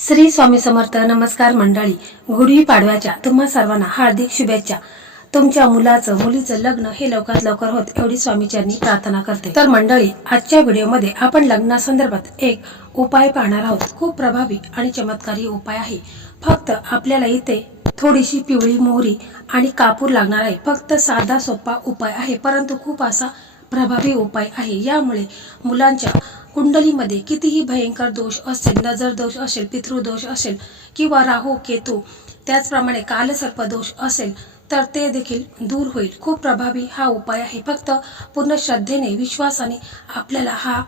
श्री स्वामी समर्थ. नमस्कार मंडळी, गुढीपाडव्याच्या तुम्हा सर्वांना हार्दिक शुभेच्छा. तुमच्या मुलाचं मुलीचं लग्न हे लवकरात लवकर होत एवढी स्वामीचरणी प्रार्थना करते. तर मंडळी, आजच्या व्हिडिओमध्ये आपण लग्नासंदर्भात एक उपाय पाहणार आहोत. खूप प्रभावी आणि चमत्कारी उपाय आहे. फक्त आपल्याला इथे थोडीशी पिवळी मोहरी आणि कापूर लागणार आहे. फक्त साधा सोपा उपाय आहे, परंतु खूप असा प्रभावी उपाय आहे. यामुळे मुलांच्या कुंडलीमध्ये कितीही भयंकर दोष असेल, नजर दोष असेल, पितृदोष असेल किंवा राहू केतू, त्याचप्रमाणे कालसर्प दोष असेल तर ते देखील दूर होईल. खूप प्रभावी हा उपाय आहे. फक्त पूर्ण श्रद्धेने, विश्वासाने आपल्याला हा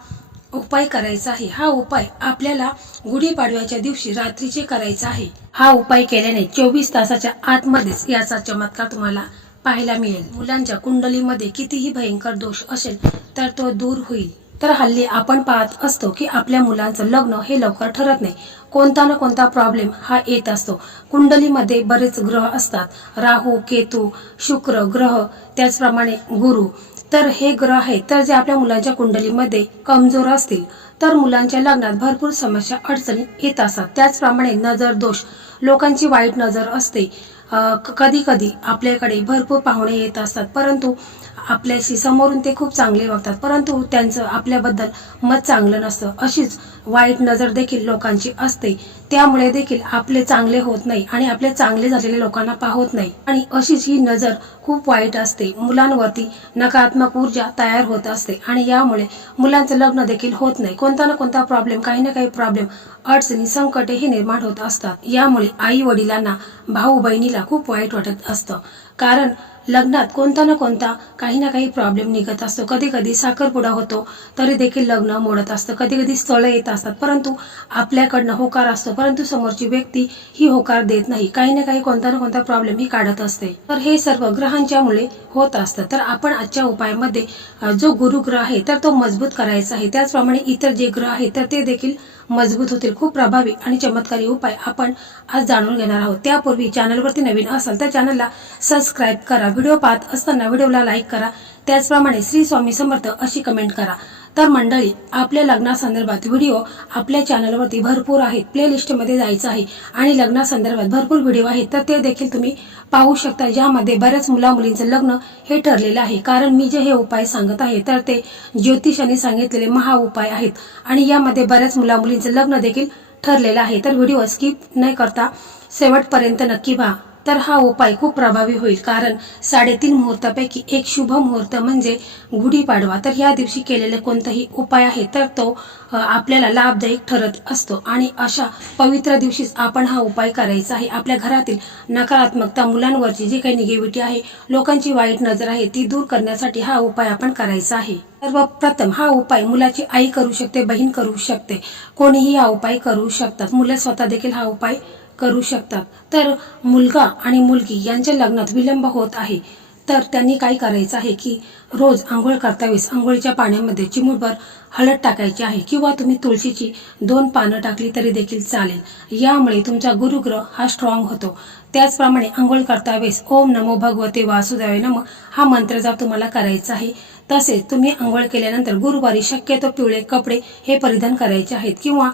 उपाय करायचा आहे. हा उपाय आपल्याला गुढीपाडव्याच्या दिवशी रात्रीचे करायचा आहे. हा उपाय केल्याने 24 तासाच्या आतमध्येच याचा चमत्कार तुम्हाला पाहायला मिळेल. मुलांच्या कुंडलीमध्ये कितीही भयंकर दोष असेल तर तो दूर होईल. तर हल्ली आपण पाहत असतो की आपल्या मुलांचं लग्न हे लवकर ठरत नाही. कोणता ना कोणता प्रॉब्लेम हा येत असतो. कुंडलीमध्ये बरेच ग्रह असतात, राहू, केतू, शुक्र ग्रह, त्याचप्रमाणे गुरु. तर हे ग्रह आहेत, तर जे आपल्या मुलांच्या कुंडलीमध्ये कमजोर असतील तर मुलांच्या लग्नात भरपूर समस्या, अडचणी येत असतात. त्याचप्रमाणे नजर दोष, लोकांची वाईट नजर असते. कधी कधी आपल्याकडे भरपूर पाहुणे येत असतात, परंतु आपल्याशी समोरून ते खूप चांगले वागतात, परंतु त्यांचं आपल्याबद्दल मत चांगलं नसतं. अशीच वाईट नजर देखील लोकांची असते. त्यामुळे देखील आपले चांगले होत नाही आणि आपले चांगले झालेले लोकांना पाहत नाही. आणि अशीच ही नजर खूप वाईट असते. मुलांवरती नकारात्मक ऊर्जा तयार होत असते आणि यामुळे मुलांचं लग्न देखील होत नाही. कोणता ना कोणता प्रॉब्लेम, काही ना काही प्रॉब्लेम, अडचणी, संकटे हे निर्माण होत असतात. यामुळे आई वडिलांना, भाऊ बहिणीला खूप वाईट वाटत असतं. कारण लग्नात कोणता ना कोणता, काही ना काही प्रॉब्लेम निघत असतो. कधी कधी साखरपुडा होतो तरी देखील लग्न मोडत असतं. कधी कधी स्थळ येत असतात, परंतु आपल्याकडनं होकार असतो, परंतु समोरची व्यक्ती ही होकार देत नाही. काही ना काही, कोणता ना कोणता प्रॉब्लेम ही काढत असते. तर हे सर्व ग्रहांच्या मुळे होत असतं. तर आपण आजच्या उपायामध्ये जो गुरुग्रह आहे तर तो मजबूत करायचा आहे. त्याचप्रमाणे इतर जे ग्रह आहेत तर ते देखील मजबूत होतील. खूप प्रभावी आणि चमत्कारी उपाय आपण आज जाणून घेणार आहोत. त्यापूर्वी चॅनलवरती नवीन असाल तर चॅनलला सबस्क्राईब करा. व्हिडिओ पाहत असताना व्हिडिओला लाईक करा. त्याचप्रमाणे श्री स्वामी समर्थ अशी कमेंट करा. तर मंडळी, आपल्या लग्नासंदर्भात व्हिडिओ आपल्या चॅनलवरती भरपूर आहेत. प्लेलिस्टमध्ये जायचं आहे आणि लग्नासंदर्भात भरपूर व्हिडिओ आहेत, तर ते देखील तुम्ही पाहू शकता, ज्यामध्ये बऱ्याच मुलींचं लग्न हे ठरलेलं आहे. कारण मी जे हे उपाय सांगत आहे तर ते ज्योतिषाने सांगितलेले महा उपाय आहेत आणि यामध्ये बऱ्याच मुलींचं लग्न देखील ठरलेलं आहे. तर व्हिडिओ स्किप न करता शेवटपर्यंत नक्की पहा. तर हा उपाय खूप प्रभावी होईल. कारण 3.5 मुहूर्तापैकी एक शुभ मुहूर्त म्हणजे गुढीपाडवा. तर या दिवशी केलेले कोणताही उपाय आहे तर तो आपल्याला लाभदायक ठरत असतो. आणि अशा पवित्र दिवशीच आपण हा उपाय करायचा आहे. आपल्या घरातील नकारात्मकता, मुलांवरची जी काही निगेटिव्हिटी आहे, लोकांची वाईट नजर आहे, ती दूर करण्यासाठी हा उपाय आपण करायचा आहे. सर्वप्रथम हा उपाय मुलाची आई करू शकते, बहीण करू शकते, कोणीही हा उपाय करू शकतात. मुलं स्वतः देखील हा उपाय करू शकतात. तर मुलगा आणि मुलगी यांच्या लग्नात विलंब होत आहे तर त्यांनी काय करायचं आहे की रोज आंघोळ करतावेळेस आंघोळीच्या पाण्यामध्ये चिमूटभर हळद टाकायची आहे, किंवा तुम्ही तुळशीची 2 पानं टाकली तरी देखील चालेल. यामुळे तुमचा गुरुग्रह हा स्ट्रॉंग होतो. त्याचप्रमाणे आंघोळ करतावेळेस ओम नमो भगवते वासुदेवाय नमः हा मंत्र जाप तुम्हाला करायचा आहे. तसेच तुम्ही आंघोळ केल्यानंतर गुरुवारी शक्यतो पिवळे कपडे हे परिधान करायचे आहेत, किंवा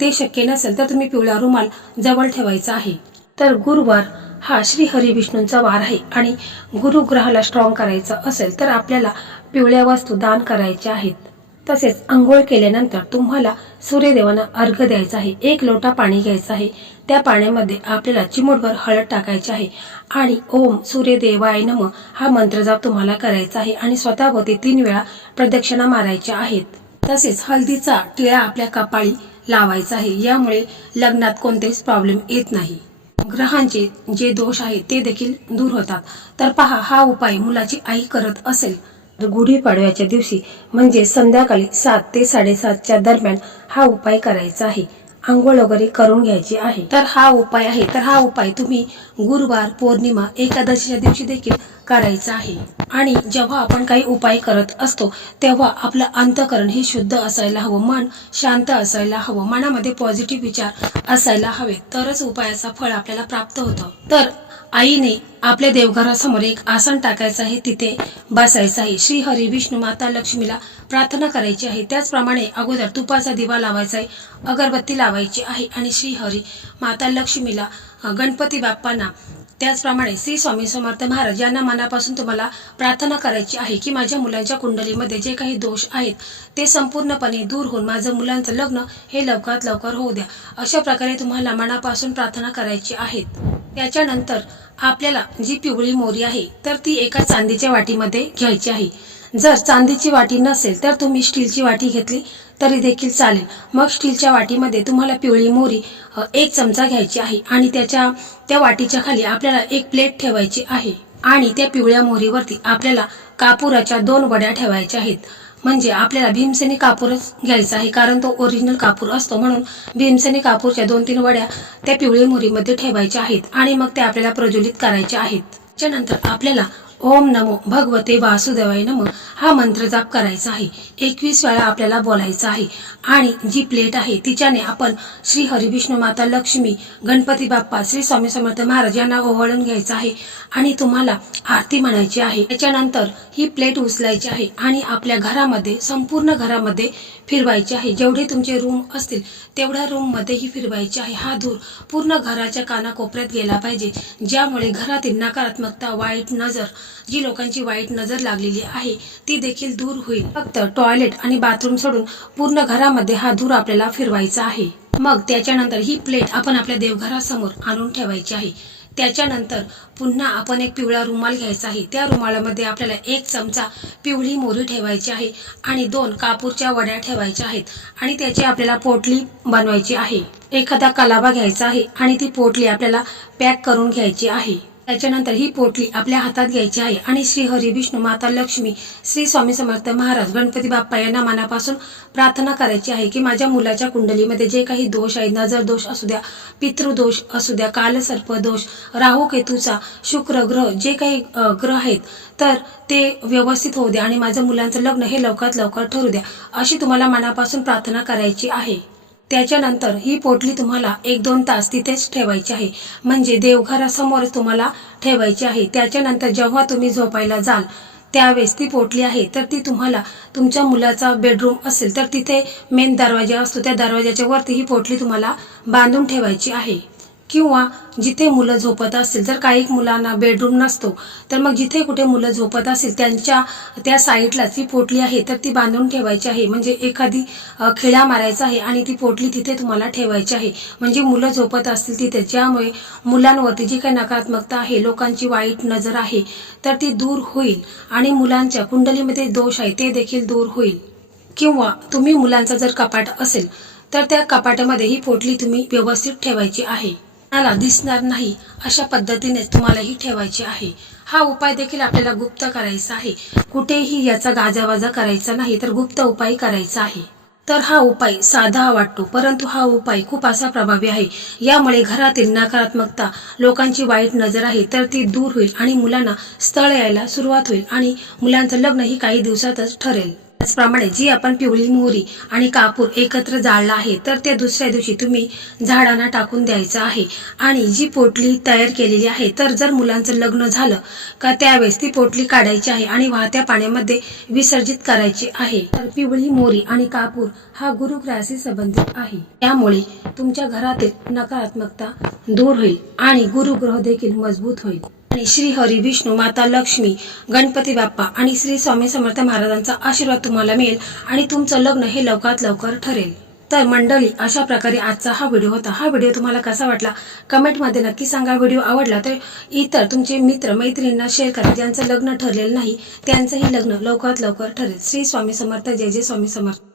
ते शक्य नसेल तर तुम्ही पिवळा रुमाल जवळ ठेवायचा आहे. तर गुरुवार हा श्री हरी विष्णूंचा वार आहे आणि गुरुग्रहाला स्ट्रॉंग करायचा असेल तर आपल्याला पिवळ्या वस्तू दान करायच्या आहेत. तसेच आंघोळ केल्यानंतर तुम्हाला सूर्यदेवांना अर्घ्य द्यायचा आहे. 1 लोटा पाणी घ्यायचं आहे. त्या पाण्यामध्ये आपल्याला चिमूटभर हळद टाकायची आहे आणि ओम सूर्यदेवाय नमः हा मंत्र जाप तुम्हाला करायचा आहे आणि स्वतःभोवती 3 वेळा प्रदक्षिणा मारायच्या आहेत. तसेच हळदीचा टिळा आपल्या कपाळी लावायचा आहे. यामुळे लग्नात कोणतेच प्रॉब्लेम येत नाही. ग्रहांचे जे दोष आहेत ते देखील दूर होतात. तर पहा, हा उपाय मुलाची आई करत असेल तर गुढीपाडव्याच्या दिवशी म्हणजे संध्याकाळी 7 ते 7:30च्या दरम्यान हा उपाय करायचा आहे. आंघोळ वगैरे करून घ्यायची आहे. तर हा उपाय आहे, तर हा उपाय तुम्ही गुरुवार, पौर्णिमा, एकादशीच्या दिवशी देखील करायचा आहे. आणि जेव्हा आपण काही उपाय करत असतो तेव्हा आपलं अंतःकरण हे शुद्ध असायला हवं, मन शांत असायला हवं, मनामध्ये पॉझिटिव्ह विचार असायला हवे, तरच उपायाचा फळ आपल्याला प्राप्त होतं. तर आईने आपल्या देवघरासमोर एक आसन टाकायचं आहे, तिथे बसायचं आहे. श्री हरी विष्णू माता लक्ष्मीला प्रार्थना करायची आहे. त्याचप्रमाणे अगोदर तुपाचा दिवा लावायचा आहे, अगरबत्ती लावायची आहे आणि श्री हरी माता लक्ष्मीला, गणपती बाप्पांना, त्याचप्रमाणे श्री स्वामी समर्थ महाराज यांना मनापासून तुम्हाला प्रार्थना करायची आहे की माझ्या मुलांच्या कुंडलीमध्ये जे काही दोष आहेत ते संपूर्णपणे दूर होऊन माझं मुलांचं लग्न हे लवकरात लवकर होऊ द्या. अशा प्रकारे तुम्हाला मनापासून प्रार्थना करायची आहेत. त्याच्यानंतर आपल्याला जी पिवळी मोरी आहे तर ती एका चांदीच्या वाटीमध्ये घ्यायची आहे. जर चांदीची वाटी नसेल तर तुम्ही स्टीलची वाटी घेतली तरी देखील चालेल. मग स्टीलच्या वाटीमध्ये तुम्हाला पिवळी मोरी 1 चमचा घ्यायची आहे आणि त्या वाटीच्या खाली आपल्याला एक प्लेट ठेवायची आहे आणि त्या पिवळ्या मोहरीवरती आपल्याला कापुराच्या 2 वड्या ठेवायच्या आहेत. म्हणजे आपल्याला भीमसेनी कापूरच घ्यायचा आहे, कारण तो ओरिजिनल कापूर असतो. म्हणून भीमसेनी कापूरच्या 2-3 वड्या त्या पिवळी मोहरीमध्ये ठेवायच्या आहेत आणि मग त्या आपल्याला प्रज्वलित करायच्या आहेत. त्याच्यानंतर आपल्याला ओम नमो भगवते वासुदेवाय नमः हा मंत्र जाप करायचा आहे. 21 वेळा आपल्याला बोलायचं आहे आणि जी प्लेट आहे तिच्याने आपण श्री हरी विष्णू माता लक्ष्मी, गणपती बाप्पा, श्री स्वामी समर्थ महाराज यांना ओवाळून घ्यायचं आहे आणि तुम्हाला आरती म्हणायची आहे. त्याच्यानंतर ही प्लेट उचलायची आहे आणि आपल्या घरामध्ये, संपूर्ण घरामध्ये फिरवायची आहे. जेवढे तुमचे रूम असतील तेवढ्या रूममध्ये ही फिरवायची आहे. हा धूर पूर्ण घराच्या कानाकोपऱ्यात गेला पाहिजे, ज्यामुळे घरातील नकारात्मकता, वाईट नजर, जी लोकांची वाईट नजर लागलेली आहे ती देखील दूर होईल. फक्त टॉयलेट आणि बाथरूम सोडून पूर्ण घरामध्ये हा धूर आपल्याला फिरवायचा आहे. मग त्याच्यानंतर ही प्लेट आपण आपल्या देवघरासमोर आणून ठेवायची आहे. त्याच्यानंतर पुन्हा आपण एक पिवळा रुमाल घ्यायचा आहे. त्या रुमालामध्ये आपल्याला 1 चमचा पिवळी मोहरी ठेवायची आहे आणि 2 कापूरच्या वड्या ठेवायच्या आहेत आणि त्याची आपल्याला पोटली बनवायची आहे. एखादा कलावा घ्यायचा आहे आणि ती पोटली आपल्याला पॅक करून घ्यायची आहे. त्याच्यानंतर ही पोटली आपल्या हातात घ्यायची आहे आणि श्री हरी विष्णू माता लक्ष्मी, श्री स्वामी समर्थ महाराज, गणपती बाप्पा यांना मनापासून प्रार्थना करायची आहे की माझ्या मुलाच्या कुंडलीमध्ये जे काही दोष आहेत, नजर दोष असू द्या, पितृदोष असू द्या, कालसर्प दोष, राहू केतूचा, शुक्र ग्रह, जे काही ग्रह आहेत तर ते व्यवस्थित होऊ द्या आणि माझ्या मुलांचं लग्न हे लवकरात लवकर ठरू द्या, अशी तुम्हाला मनापासून प्रार्थना करायची आहे. त्याच्यानंतर ही पोटली तुम्हाला 1-2 तास तिथेच ठेवायची आहे, म्हणजे देवघरासमोर तुम्हाला ठेवायची आहे. त्याच्यानंतर जेव्हा तुम्ही झोपायला जाल त्यावेळेस ती पोटली आहे तर ती तुम्हाला तुमच्या मुलाचा बेडरूम असेल तर तिथे मेन दरवाजा असतो, त्या दरवाजाच्या वरती ही पोटली तुम्हाला बांधून ठेवायची आहे. किंवा जिथे मुलं झोपत असतील, जर काही मुलांना बेडरूम नसतो तर मग जिथे कुठे मुलं झोपत असतील त्यांच्या त्या साईडलाच ही पोटली आहे तर ती बांधून ठेवायची आहे. म्हणजे एखादी खिळा मारायचा आहे आणि ती पोटली तिथे तुम्हाला ठेवायची आहे, म्हणजे मुलं झोपत असतील तिथे, ज्यामुळे मुलांवरती जी काही नकारात्मकता आहे, लोकांची वाईट नजर आहे तर ती दूर होईल आणि मुलांच्या कुंडलीमध्ये दोष आहे ते देखील दूर होईल. किंवा तुम्ही मुलांचा जर कपाट असेल तर त्या कपाटामध्ये ही पोटली तुम्ही व्यवस्थित ठेवायची आहे, मला दिसणार नाही अशा पद्धतीने तुम्हाला ही ठेवायची आहे. हा उपाय देखील आपल्याला गुप्त करायचा आहे, कुठेही याचा गाजावाजा करायचा नाही, तर गुप्त उपाय करायचा आहे. तर हा उपाय साधा वाटतो, परंतु हा उपाय खूप असा प्रभावी आहे. यामुळे घरातील नकारात्मकता, लोकांची वाईट नजर आहे तर ती दूर होईल आणि मुलांना स्थळ यायला सुरुवात होईल आणि मुलांचं लग्न ही काही दिवसातच ठरेल. त्याचप्रमाणे जी आपण पिवळी मोहरी आणि कापूर एकत्र जाळला आहे तर त्या दुसऱ्या दिवशी तुम्ही झाडांना टाकून द्यायचं आहे. आणि जी पोटली तयार केलेली आहे तर जर मुलांचं लग्न झालं का त्यावेळेस ती पोटली काढायची आहे आणि वाहत्या पाण्यामध्ये विसर्जित करायची आहे. तर पिवळी मोहरी आणि कापूर हा गुरुग्रहाशी संबंधित आहे, त्यामुळे तुमच्या घरातील नकारात्मकता दूर होईल आणि गुरुग्रह देखील मजबूत होईल आणि श्री हरी विष्णू माता लक्ष्मी, गणपती बाप्पा आणि श्री स्वामी समर्थ महाराजांचा आशीर्वाद तुम्हाला मिळेल आणि तुमचं लग्न हे लवकरात लवकर ठरेल. तर मंडळी, अशा प्रकारे आजचा हा व्हिडिओ होता. हा व्हिडिओ तुम्हाला कसा वाटला कमेंटमध्ये नक्की सांगा. व्हिडिओ आवडला तर इतर तुमचे मित्र मैत्रिणींना शेअर करा, ज्यांचं लग्न ठरलेलं नाही त्यांचंही लग्न लवकरात लवकर ठरेल. श्री स्वामी समर्थ. जय जय स्वामी समर्थ.